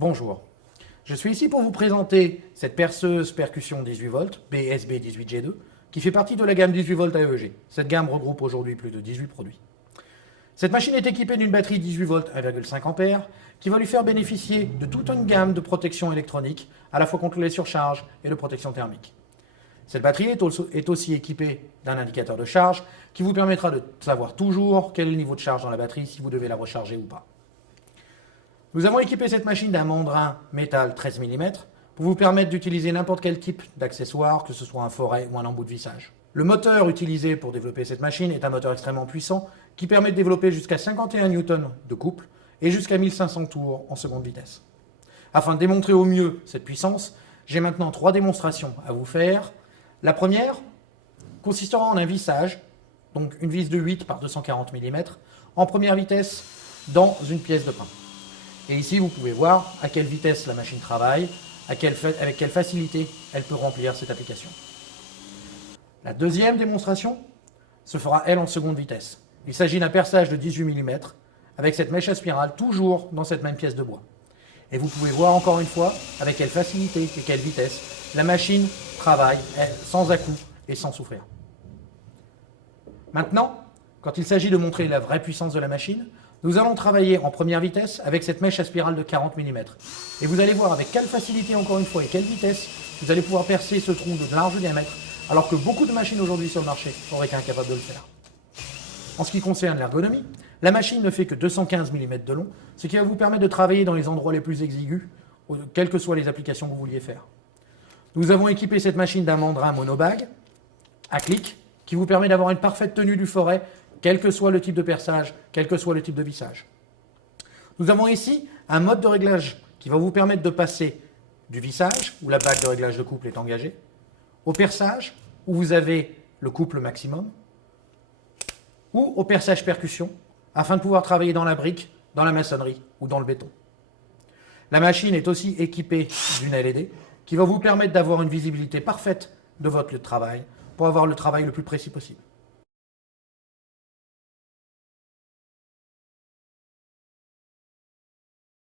Bonjour, je suis ici pour vous présenter cette perceuse percussion 18 volts BSB 18G2 qui fait partie de la gamme 18 volts AEG. Cette gamme regroupe aujourd'hui plus de 18 produits. Cette machine est équipée d'une batterie 18 volts 1,5 ampères qui va lui faire bénéficier de toute une gamme de protection électronique à la fois contre les surcharges et de protection thermique. Cette batterie est aussi équipée d'un indicateur de charge qui vous permettra de savoir toujours quel est le niveau de charge dans la batterie si vous devez la recharger ou pas. Nous avons équipé cette machine d'un mandrin métal 13 mm pour vous permettre d'utiliser n'importe quel type d'accessoire, que ce soit un forêt ou un embout de vissage. Le moteur utilisé pour développer cette machine est un moteur extrêmement puissant qui permet de développer jusqu'à 51 Newtons de couple et jusqu'à 1500 tours en seconde vitesse. Afin de démontrer au mieux cette puissance, j'ai maintenant 3 démonstrations à vous faire. La première consistera en un vissage, donc une vis de 8 par 240 mm, en première vitesse dans une pièce de pain. Et ici, vous pouvez voir à quelle vitesse la machine travaille, avec quelle facilité elle peut remplir cette application. La deuxième démonstration se fera, elle, en seconde vitesse. Il s'agit d'un perçage de 18 mm, avec cette mèche à spirale, toujours dans cette même pièce de bois. Et vous pouvez voir encore une fois avec quelle facilité et quelle vitesse la machine travaille, elle, sans à-coups et sans souffrir. Maintenant, quand il s'agit de montrer la vraie puissance de la machine, nous allons travailler en première vitesse avec cette mèche à spirale de 40 mm. Et vous allez voir avec quelle facilité, encore une fois, et quelle vitesse, vous allez pouvoir percer ce trou de large diamètre, alors que beaucoup de machines aujourd'hui sur le marché auraient été incapables de le faire. En ce qui concerne l'ergonomie, la machine ne fait que 215 mm de long, ce qui va vous permettre de travailler dans les endroits les plus exigus, quelles que soient les applications que vous vouliez faire. Nous avons équipé cette machine d'un mandrin monobag à clic, qui vous permet d'avoir une parfaite tenue du forêt, quel que soit le type de perçage, quel que soit le type de vissage. Nous avons ici un mode de réglage qui va vous permettre de passer du vissage, où la bague de réglage de couple est engagée, au perçage, où vous avez le couple maximum, ou au perçage percussion, afin de pouvoir travailler dans la brique, dans la maçonnerie ou dans le béton. La machine est aussi équipée d'une LED qui va vous permettre d'avoir une visibilité parfaite de votre lieu de travail pour avoir le travail le plus précis possible.